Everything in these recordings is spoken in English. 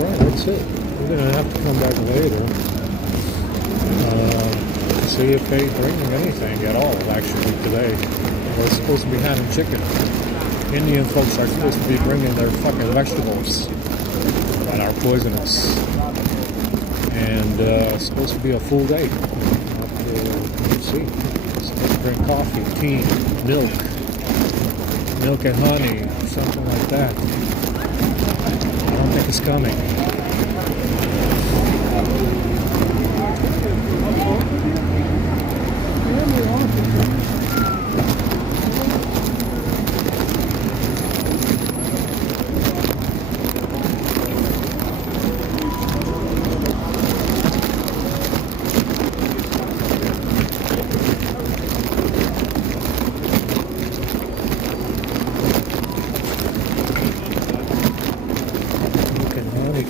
Alright, that's it. We're gonna have to come back later. See if they bring anything at all, actually, today. We're supposed to be having chicken. Indian folks are supposed to be bringing their fucking vegetables that are poisonous. And it's supposed to be a full day. Let's see. It's supposed to bring coffee, tea, milk and honey, something like that. I don't think it's coming.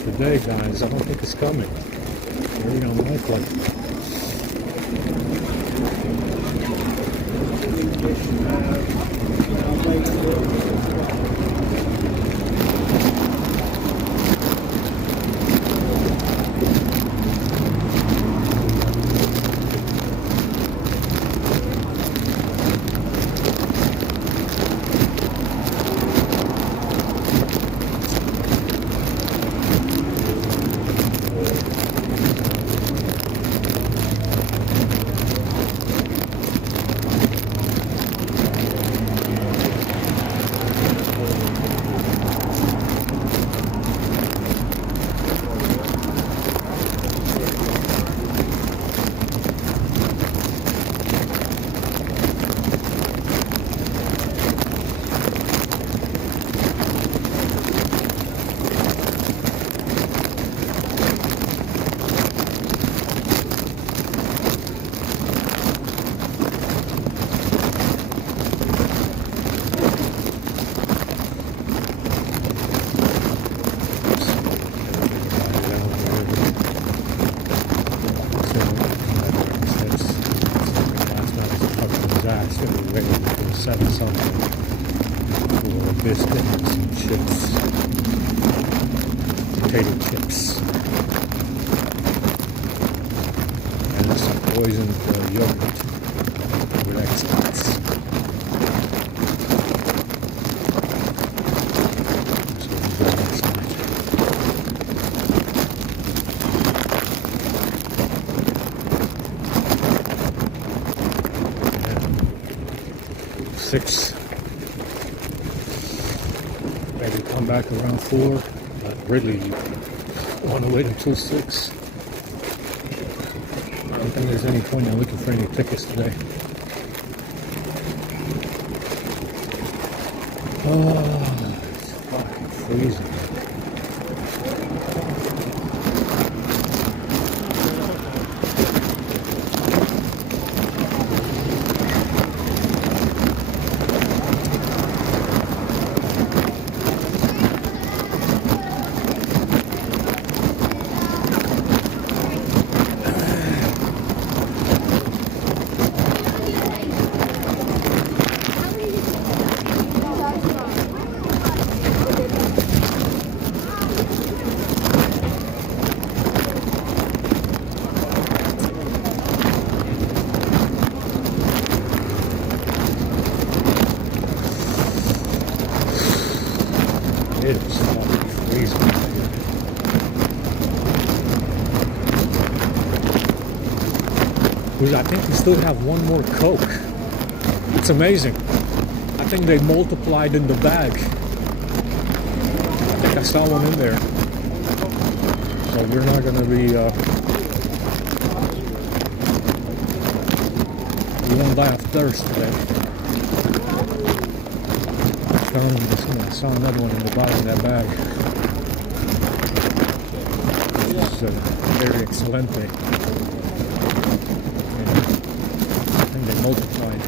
Today, guys, I don't think it's coming. Very unlikely. Seven something for a biscuit and some chips, potato chips, and some poisoned yogurt with extracts. Six. Maybe come back around 4. But really, want to wait until 6. I don't think there's any point in looking for any tickets today. Oh, it's fucking freezing. It is fucking freezing. I think we still have one more Coke. It's amazing. I think they multiplied in the bag. I think I saw one in there. So we're not going to be... we won't die of thirst today. I saw another one in the bottom of that bag. It's very excelente. I think they multiplied.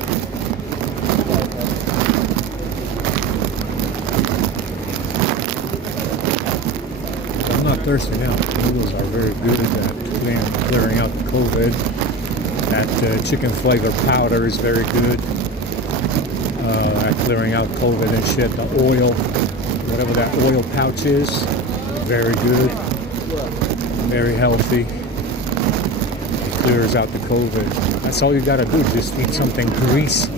So I'm not thirsty now. The noodles are very good at clearing out the COVID. That chicken flavor powder is very good. At clearing out COVID and shit. The oil, whatever that oil pouch is, very good, very healthy. It clears out the COVID. That's all you gotta do, just eat something greasy.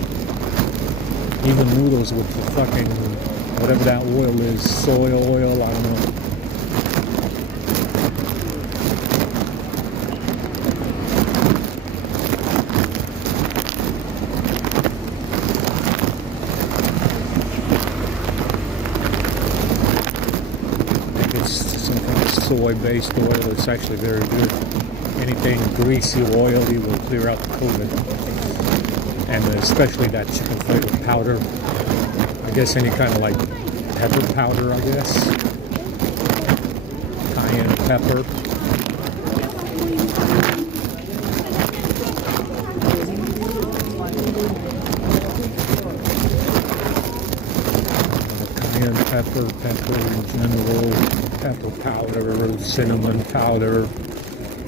Even noodles with the fucking, whatever that oil is, soy oil, I don't know. Some kind of soy-based oil. It's actually very good. Anything greasy, oily will clear out the COVID, and especially that chicken flavor powder. I guess any kind of like pepper powder. I guess cayenne pepper. Pepper in general, pepper powder, cinnamon powder.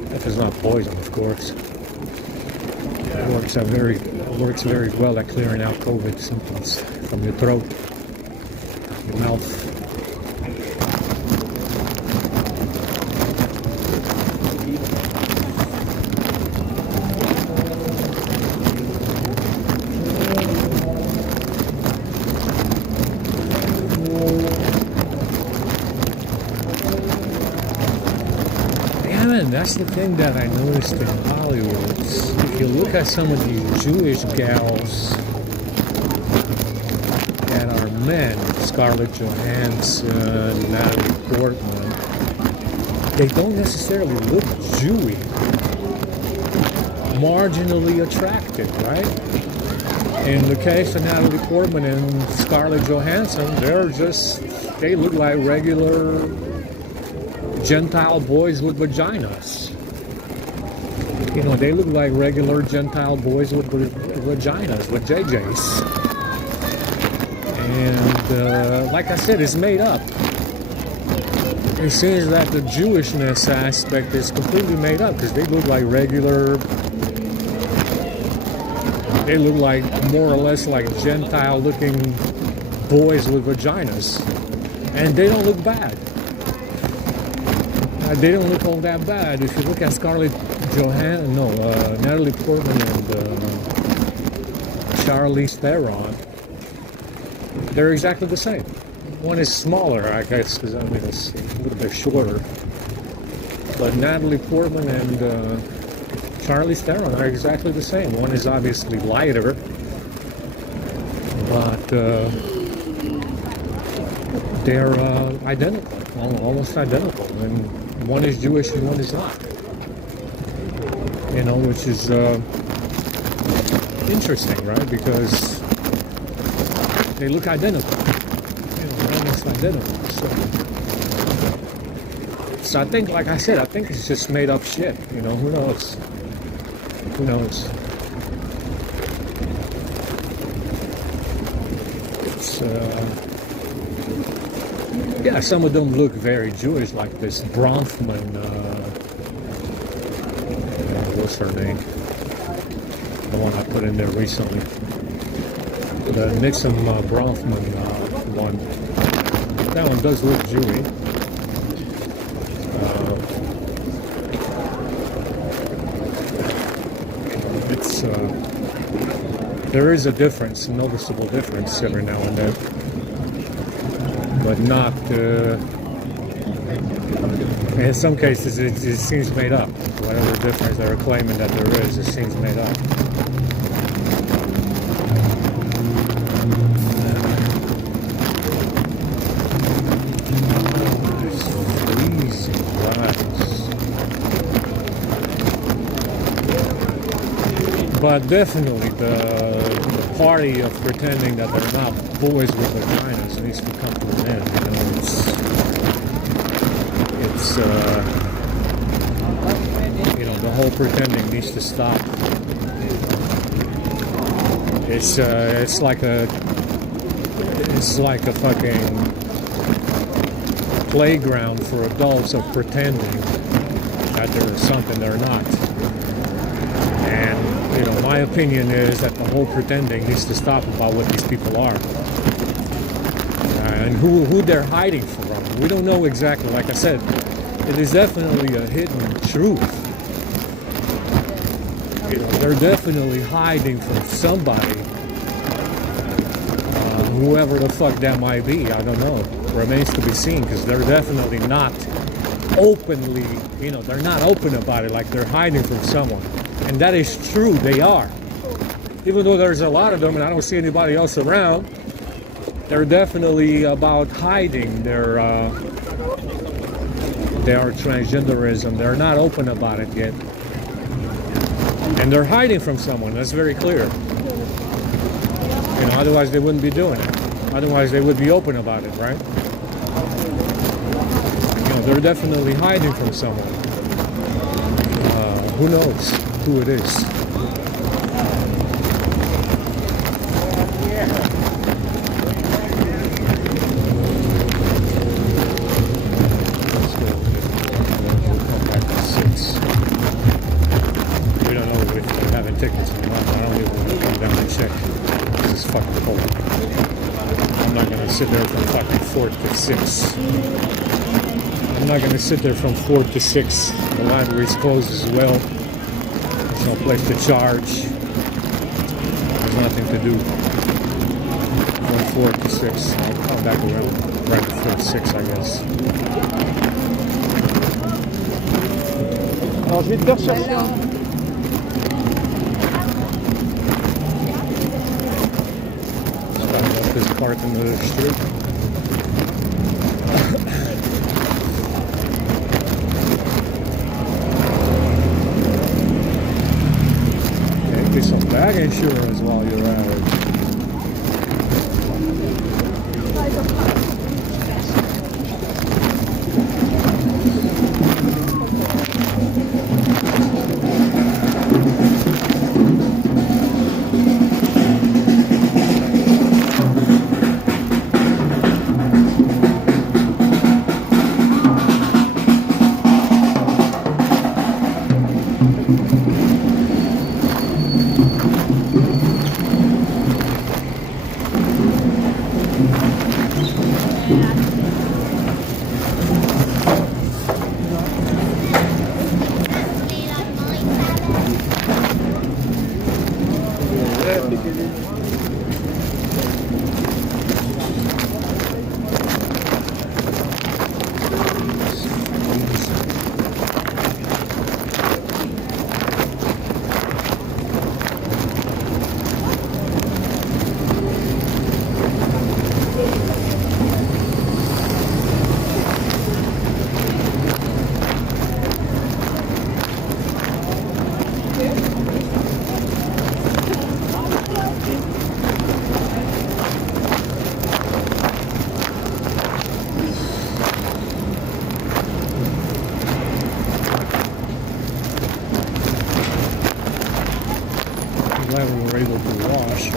That is not poison, of course. It works very well at clearing out COVID symptoms from your throat, your mouth. And that's the thing that I noticed in Hollywood. If you look at some of these Jewish gals that are men, Scarlett Johansson, Natalie Portman, they don't necessarily look Jewy. Marginally attractive, right? In the case of Natalie Portman and Scarlett Johansson, they look like regular Gentile boys with vaginas. You know, they look like regular Gentile boys with vaginas, with JJs. And like I said, it's made up. It seems that the Jewishness aspect is completely made up because they look like more or less like Gentile looking boys with vaginas. And they don't look bad. They don't look all that bad. If you look at Natalie Portman and Charlize Theron, they're exactly the same. One is smaller, I guess, because it's a little bit shorter. But Natalie Portman and Charlize Theron are exactly the same. One is obviously lighter, but they're identical, almost identical. And one is Jewish and one is not. You know, which is interesting, right? Because they look identical. You know, they're almost identical. So I think, like I said, I think it's just made up shit. You know, who knows? Who knows? It's yeah, some of them look very Jewish, like this Bronfman, what's her name? The one I put in there recently. The Nixon Bronfman one. That one does look Jewy. There is a difference, a noticeable difference every now and then. But not, in some cases it seems made up. Whatever difference they're claiming that there is, it seems made up. But definitely the party of pretending that they're not boys with vaginas needs to come to an end. You know, you know, the whole pretending needs to stop. It's like a fucking playground for adults of pretending that they're something they're not. And you know, my opinion is that the whole pretending needs to stop about what these people are and who they're hiding from. We don't know exactly. Like I said, it is definitely a hidden truth. You know, they're definitely hiding from somebody. Whoever the fuck that might be, I don't know. Remains to be seen, because they're definitely not openly, you know, they're not open about it, like they're hiding from someone. And that is true, they are. Even though there's a lot of them and I don't see anybody else around, they're definitely about hiding their transgenderism. They're not open about it yet. And they're hiding from someone, that's very clear. You know, otherwise they wouldn't be doing it. Otherwise they would be open about it, right? You know, they're definitely hiding from someone. Who knows who it is? Let's go. We'll come back to 6. We don't know if they're having tickets or not. I don't even want to come down and check. This is fucking cold. I'm not going to sit there from fucking 4 to 6. I'm not going to sit there from 4 to 6. The library's closed as well. There's no place to charge. There's nothing to do. From 4 to 6. I'll come back around right before 6, I guess. Alors je vais te faire chercher un. This park in the street. Okay, get some bag insurance while you're at it. Glad we were able to wash. I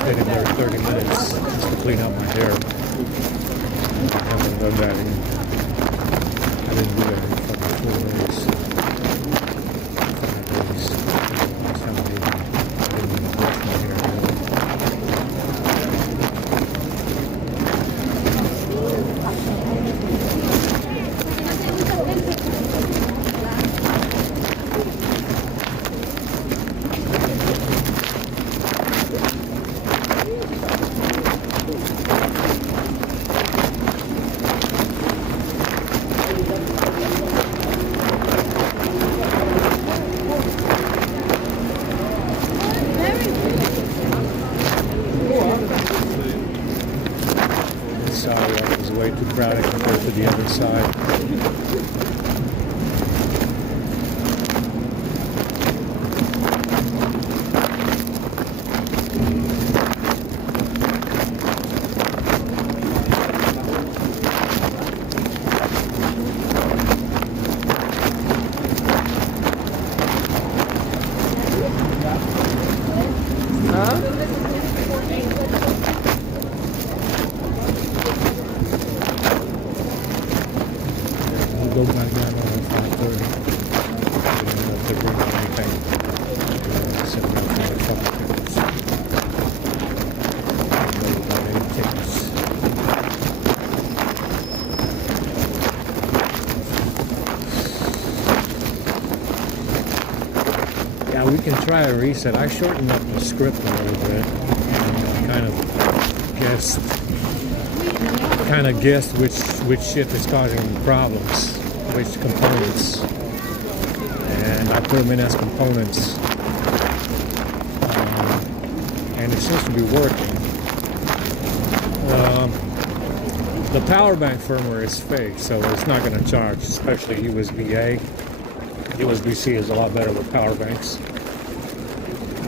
stayed in there 30 minutes just to clean out my hair. I haven't done that in, I didn't do that in fucking 4 days. 5 days. Last time I didn't even wash my hair. Sidewalk was way too crowded compared to the other side. Go back down on 5:30. I don't know if they're bringing anything. Sitting up for the fucking tickets. I don't know about any tickets. we can try a reset. I shortened up the script a little bit. Kind of guessed which shit is causing problems, which components, and I put them in as components, and it seems to be working. The power bank firmware is fake, so it's not going to charge, especially USB-A. USB-C is a lot better with power banks,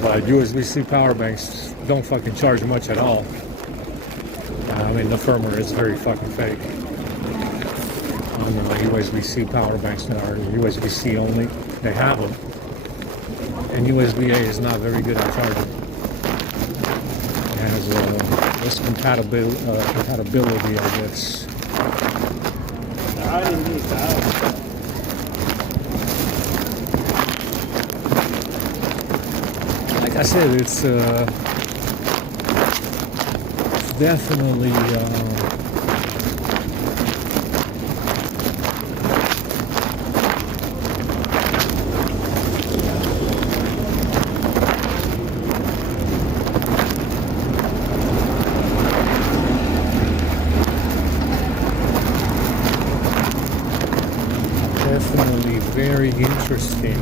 but USB-C power banks don't fucking charge much at all. I mean, the firmware is very fucking fake. USB-C power banks that are USB-C only, they have them, and USB-A is not very good at charging. It has this compatibility, I guess. Like I said, it's definitely very interesting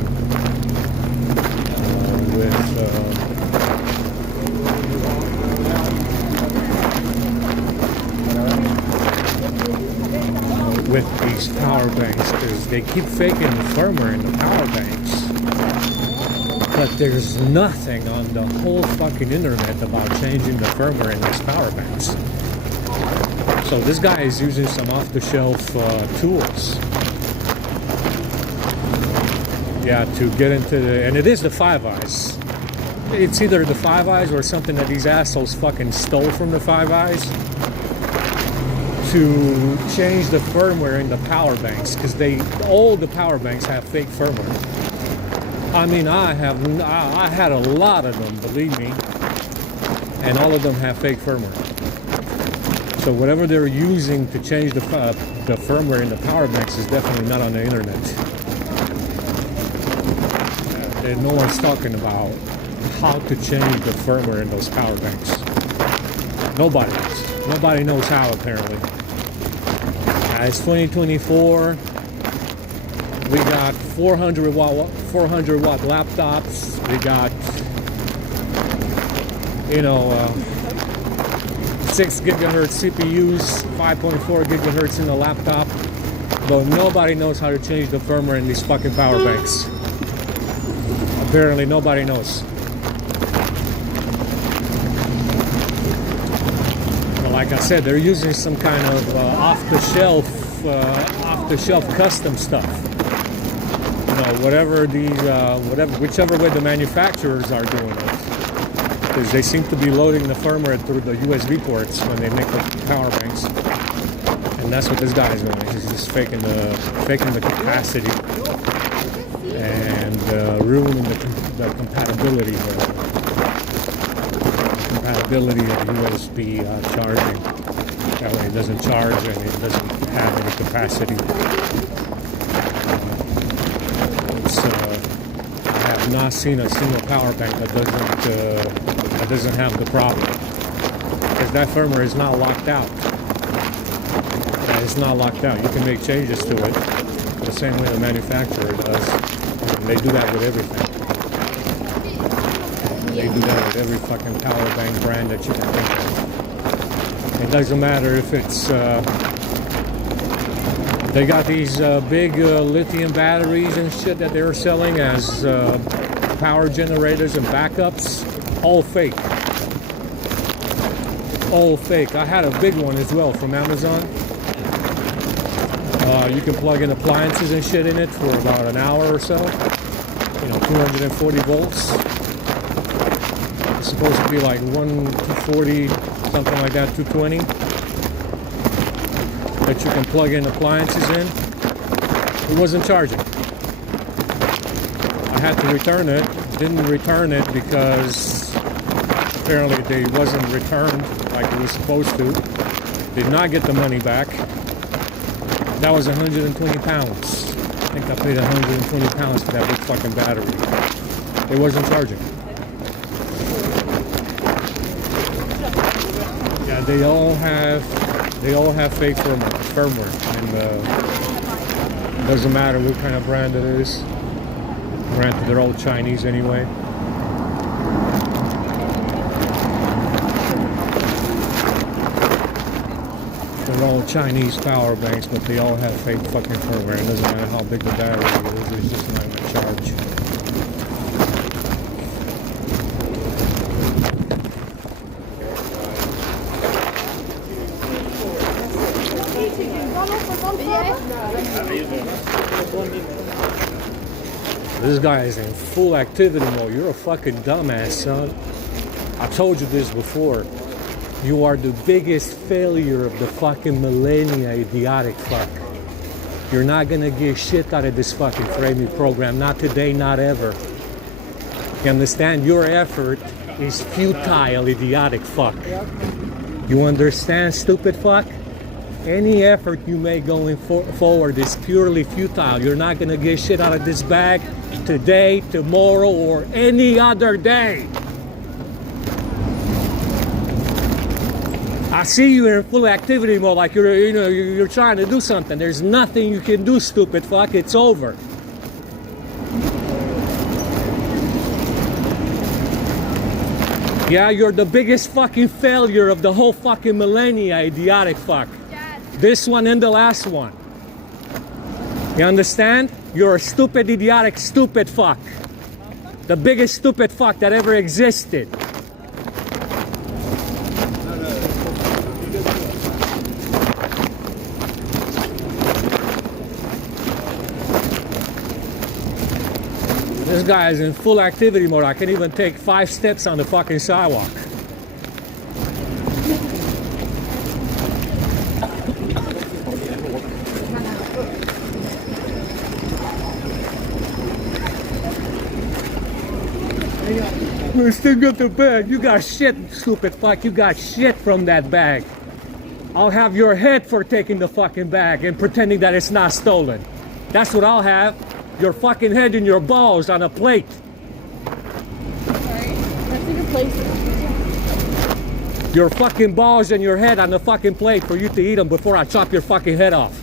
with these power banks, because they keep faking the firmware in the power banks, but there's nothing on the whole fucking internet about changing the firmware in these power banks. So this guy is using some off-the-shelf tools. Yeah, to get into the, and it is the Five Eyes. It's either the Five Eyes or something that these assholes fucking stole from the Five Eyes to change the firmware in the power banks, because all the power banks have fake firmware. I mean, I had a lot of them, believe me, and all of them have fake firmware. So whatever they're using to change the firmware in the power banks is definitely not on the internet. And no one's talking about how to change the firmware in those power banks. Nobody knows. Nobody knows how, apparently. It's 2024. We got 400 watt laptops. We got, 6 gigahertz CPUs, 5.4 gigahertz in the laptop. But nobody knows how to change the firmware in these fucking power banks. Apparently nobody knows. Well, like I said, they're using some kind of off-the-shelf custom stuff. Whichever way the manufacturers are doing it, because they seem to be loading the firmware through the USB ports when they make the power banks, and that's what this guy is doing. He's just faking the capacity and ruining the compatibility of USB charging. That way it doesn't charge and it doesn't have any capacity. So I have not seen a single power bank that doesn't have the problem, because that firmware is not locked out. It's not locked out. You can make changes to it the same way the manufacturer does. And they do that with everything. They do that with every fucking power bank brand that you can think of. It doesn't matter if it's they got these big lithium batteries and shit that they're selling as power generators and backups. All fake. All fake. I had a big one as well from Amazon. You can plug in appliances and shit in it for about an hour or so. 240 volts. It's supposed to be like 240, something like that, 220. That you can plug in appliances in. It wasn't charging. I had to return it. Didn't return it because apparently they wasn't returned like it was supposed to. Did not get the money back. That was 120 pounds. I think I paid 120 pounds for that big fucking battery. It wasn't charging. Yeah, they all have fake firmware, and it doesn't matter what kind of brand it is. Granted, they're all Chinese anyway. They're all Chinese power banks, but they all have fake fucking firmware. It doesn't matter how big the battery is, it's just not gonna charge. This guy is in full activity mode. You're a fucking dumbass, son. I told you this before. You are the biggest failure of the fucking millennia, idiotic fuck. You're not gonna get shit out of this fucking framing program. Not today, not ever. You understand? Your effort is futile, idiotic fuck. You understand, stupid fuck? Any effort you make going forward is purely futile. You're not gonna get shit out of this bag today, tomorrow, or any other day. I see you in full activity mode, like you're trying to do something. There's nothing you can do, stupid fuck. It's over. Yeah, you're the biggest fucking failure of the whole fucking millennia, idiotic fuck. This one and the last one. You understand? You're a stupid, idiotic, stupid fuck. The biggest stupid fuck that ever existed. This guy is in full activity mode. I can't even take 5 steps on the fucking sidewalk. You still got the bag. You got shit, stupid fuck. You got shit from that bag. I'll have your head for taking the fucking bag and pretending that it's not stolen. That's what I'll have. Your fucking head and your balls on a plate. Sorry, that's a good place. Your fucking balls and your head on the fucking plate for you to eat them before I chop your fucking head off.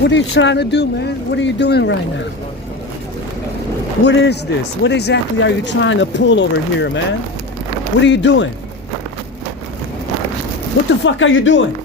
What are you trying to do, man? What are you doing right now? What is this? What exactly are you trying to pull over here, man? What are you doing? What the fuck are you doing?